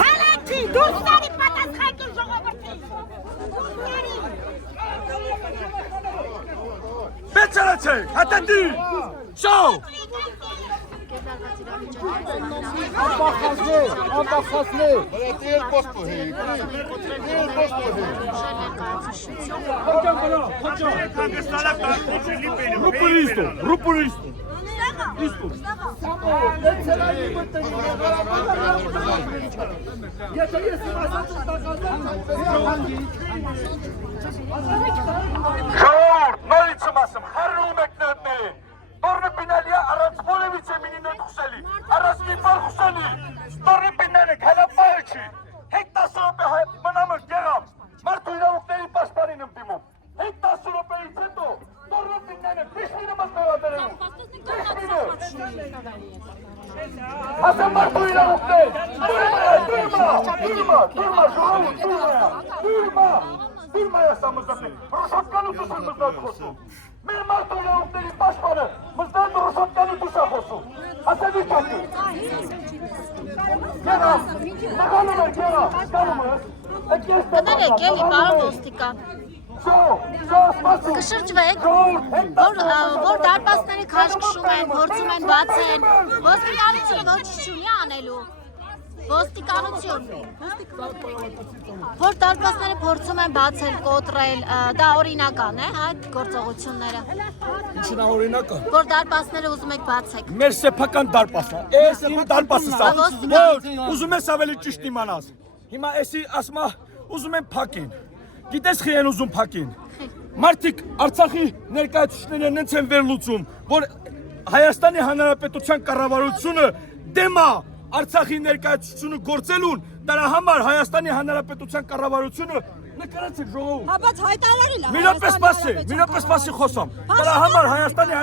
Հալակի, դուսների պատասխանքին ժողովրդի։ Բեցարացե, հատատի, շո։ Ամբախասներ։ Ռուպուրիստո։ Ժողովուրդ, նորից եմ ասում, խառնում եք նետներին, տորնը պինալիա առանց որևիցե մինիներ խուսելի, առանց մի բար խուսելի, տորնը պինալը կհալապահը չի, 5-10 րոպե մնամը գեղամ, մարդու իրավունքների պաշտպանին եմ դիմում, 5-10 րոպեից հետո տորնը պինալը բիշմինը մտնավատերում, բիշմինը, ասեմ մարդու իրավունքներ, դուրմա ես ամզատի, ռուշոտկանը դուս եմ մզնատ խոսում, մեր մարդու իրավունքների պաշտպանը մզնատ ռուշոտկանը դուս է խոսում, ասեմ իչակի, գերամ, նղանում է գերամ, գանում ես, Կներեք, էլի, պարոն ոստիկան, կշրջվեք, որ դարպասները քաշքշում են, փորձում են բացեն, ոստիկանությունը ոչինչ չունի անելու, ոստիկանություն, որ դարպասները փորձում են բացել, կոտրել, դա օրինական է, այդ գործողությունները, ինչն է օրինակը, որ դարպասները ուզում եք բացեք, մեր սեփական դարպասն է, ես իմ դարպասս է, որ ուզում ես ավելի ճիշտ իմանաս, հիմա էսի ասմա ուզում են փակին, գիտես խի են ուզում փակին, մարդիկ Արցախի ներկայացուցիչներն են վերլուծում, որ Հայաստանի Հանրապետության կառավարությունը դեմ է Արցախի ներկայացուցիչությունը գործելուն, դրա համար Հայաստանի Հանրապետության կառավարությունը նկարացեք ժողովուրդ։ Հա բայց հայտարարի լավ։ Մի րոպե սպասի խոսամ։ Դրա համար Հայաստանի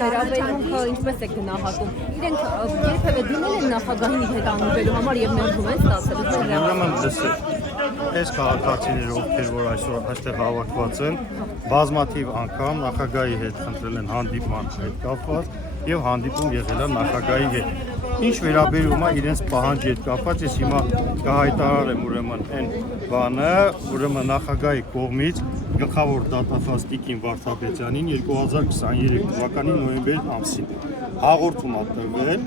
Վերաբերմունքը ինչպես եք գնահատում։ Իրենք երբևէ դիմել են նախագահին հետ անուտելու համար եւ ներդրում են ստացել։ Ուրեմն լսեք, այս քաղաքացիները, ովքեր որ այսօր այստեղ հավաքված են, բազմաթիվ անգամ նախագահի հետ խնդրել են հանդիպման հետ կապված եւ հանդիպում եղել է նախագահի հետ։ Ինչ վերաբերում է իրենց պահանջի հետ կապված, ես հիմա կհայտարարեմ ուրեմն այն բանը, ուրեմն նախագահի կողմից գլխավոր դատախազ Տիկին Վարդապետյանին 2023 թվականի նոյեմբեր ամսին հաղորդում է տրվել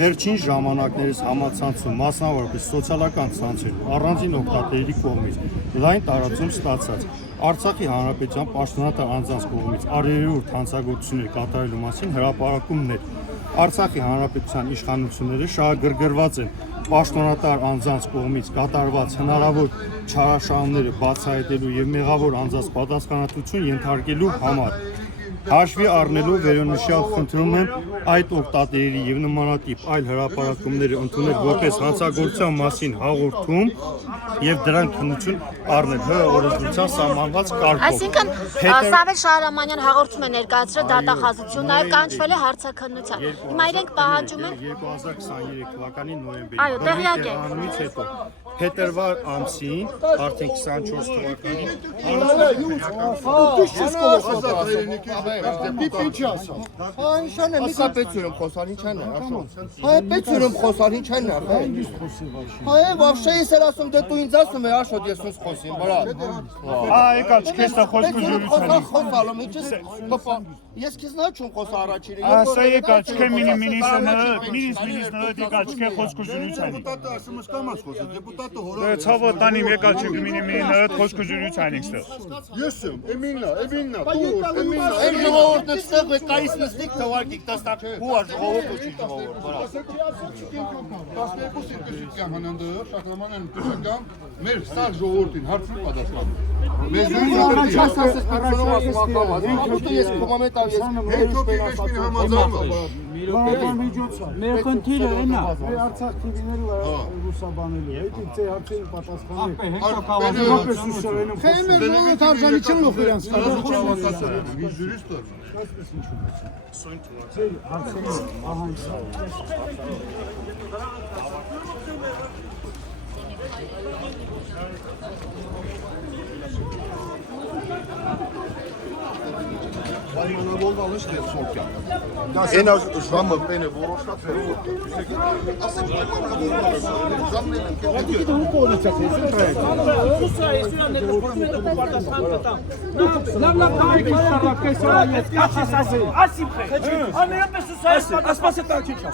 վերջին ժամանակներս համացանցում, մասնավորապես սոցիալական ցանցերում առանձին օգտատերերի կողմից լայն տարածում ստացած Արցախի Հանրապետության պաշտոնատար անձանց կողմից առերևույթ հանցագործություններ կատարելու մասին հրապարակումներ Արցախի Հանրապետության իշխանությունները շահագրգռված են պաշտոնատար անձանց կողմից կատարված հնարավոր չարաշահումները բացահայտելու եւ մեղավոր անձանց պատասխանատվություն ենթարկելու համար հաշվի առնելով վերոնշյալ խնդրում եմ այդ օգտատերերի եւ նմանատիպ այլ հրապարակումները ընդունել որպես հանցագործության մասին հաղորդում եւ դրանք քննություն առնել օրենսդրության սահմանված կարգով։ Այսինքն Սավեր Շահրամանյան հաղորդում է ներկայացրել դատախազություն, նաև կանչվել է հարցաքննության։ Հիմա իրենք պահանջում են 2023 թվականի նոյեմբերի Այո, տեղյակ է։ հետո փետրվար ամսին արդեն 24 թվականին Вообще, если раз он дает инзасу, мы аж вот здесь схосим, брат. եկա չքեստա Ես քեզ նա չում խոսարաչիր։ Ասա եկա չքե մինիսնը եկա չքե խոսքուժունյուցանի։ Դեպուտատը Ցավը տանի եկա չք մինը խոսքուժունյուցանի ստեղ։ Ես եմ, Էմինա, Այն ժողովուրդը ստեղ է կայիս նստիկ թվարկիկ, տաստակ ու ժողովուրդ ու չի ժողովուրդ, բրատ։ 12 հանանդը շաքրամանան կշական մեր սաղ ժողովրդին հարցի պատասխան։ Մեզ Մեր խնդիրը այն է, մեր Արցախ TV-ները լուսաբանելու է, այդ ծե հարցերի պատասխանը։ Խեյմեր ժողովուրդ արժանի չեն լոխ իրանց։ Պայմանավորված է սոկյա։ Այնա ժամը տենը որոշած է որ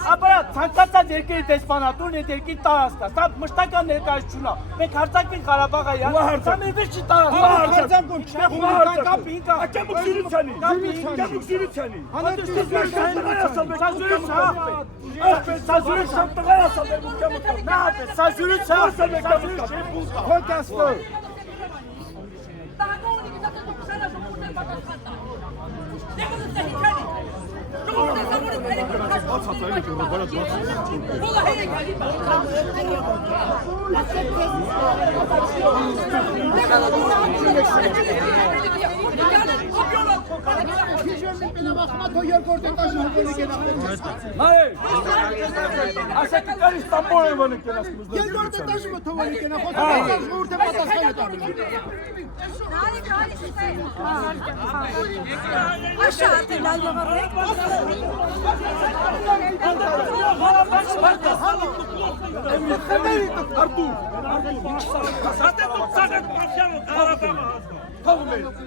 Ապարա ցանկացած երկրի դեսպանատուրն է երկրի տարածքը, սա մշտական ներկայացություն է։ Մենք Արցախին Ղարաբաղը սա մեր վերջի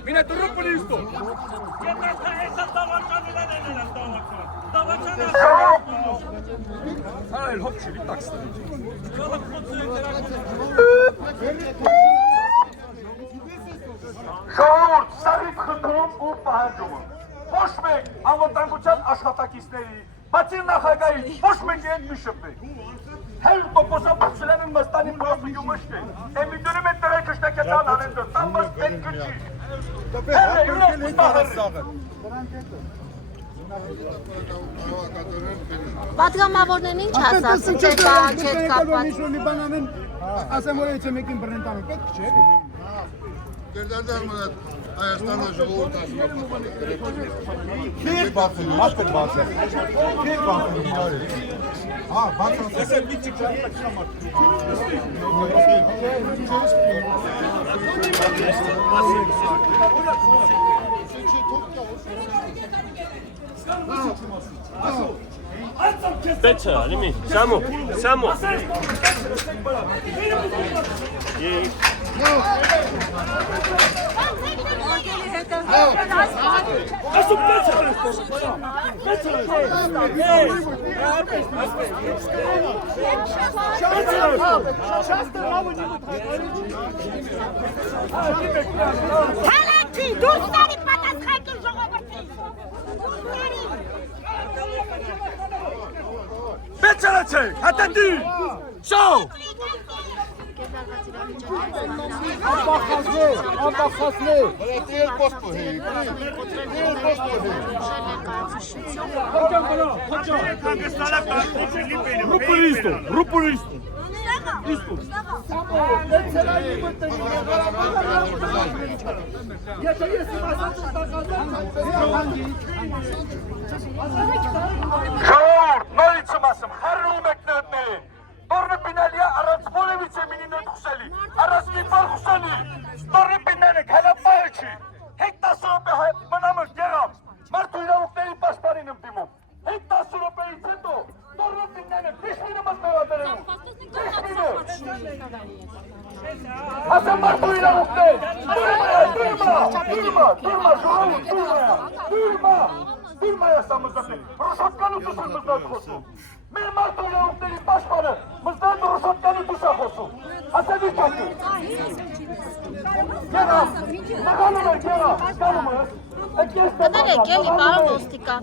Mine tu rupu listo. Hayır, hop şöyle taksın. Ժողովուրդ, սարիտ խնդրում ու պահանջում։ Ոչ մեկ անվտանգության աշխատակիցների, բացի նախագահի, ոչ մեկ են մի շփվեք։ Հել տոկոսապացլեն մստանի պրոսը յումշկե։ Էմիդորի մետ տրեք շտեկետան անենդը, տամ մստ մետ կրճի։ Հել է յունով պահարը։ Պատգամավորներն ինչ ասացին, չէ կա, չէ կապված։ Ասեմ որ եթե մեկին բռնտանը պետք չէ։ Գերդան Հայաստանը ժողովուրդ ասում Քիչ բացի, մաստեր բացի։ Քիչ բացի։ Հա, բացի։ Էսը մի չիք Better, Limi. Samu. Better, attendez! Ciao! Ամբախազներ։ Rupulisto. Շորդ, նորից եմ ասում, հեռնում եք նետների։ Որը պինալիա առանց որևիցե մինիներ Սամվելի, Արասմի Պարխուսանի, ստորի պիները, կհելապահեչի, հեկ 10 ռոպե մնամր գեղավ, մարդու իրավուկների պաշպարին եմ դիմում, հեկ 10 ռոպեից հետո, ստորի պիները, պիշմինը մտմեղատերում, պիշմինը, ասեմ մարդու իրավուկներ, դուրմա ես ամզատել, ռոշոտկան ու դուսր մզդատ խոսում, մեր մարդու իրավուկների պաշպարը մզդատ ու ռոշոտկանի դուս է խոսում, ասեմ իչակի, գեղավ, նղանում է գեղավ, գանում ես, Կներեք էլի, պարոն ոստիկան։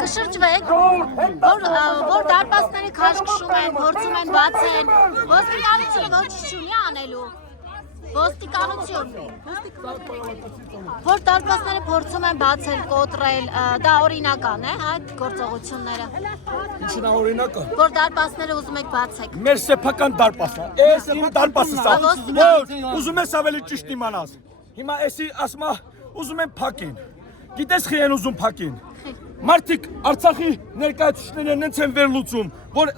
Կշրջվեք, որ դարպասները քաշքշում են, փորձում են բացեն, ոստիկանությունը ոչինչ չունի անելու։ Ոստիկանություն, որ դարպասները փորձում են բացել, կոտրել, դա օրինական է, այդ գործողությունները։ Ինչն է օրինակը։ Որ դարպասները ուզում եք բացեք։ Մեր սեփական դարպասը, այս իմ դարպասը սա, որ ուզում ես ավելի ճիշտ իմանաս։ Հիմա էսի ասմա ուզում են փակին։ Գիտես խի են ուզում փակին։ Մարդիկ Արցախի ներկայացուցիչները նենց են վերլուծում, որ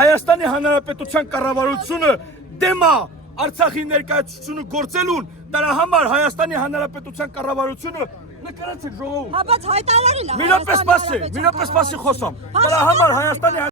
Հայաստանի Հանրապետության կառավարությունը դեմ է Արցախի ներկայացուցիչությունը գործելուն, դրա համար Հայաստանի Հանրապետության կառավարությունը նկարեցեք ժողովուրդ։ Հա բայց հայտարարել է։ Մի րոպե սպասի խոսամ։ Դրա համար Հայաստանի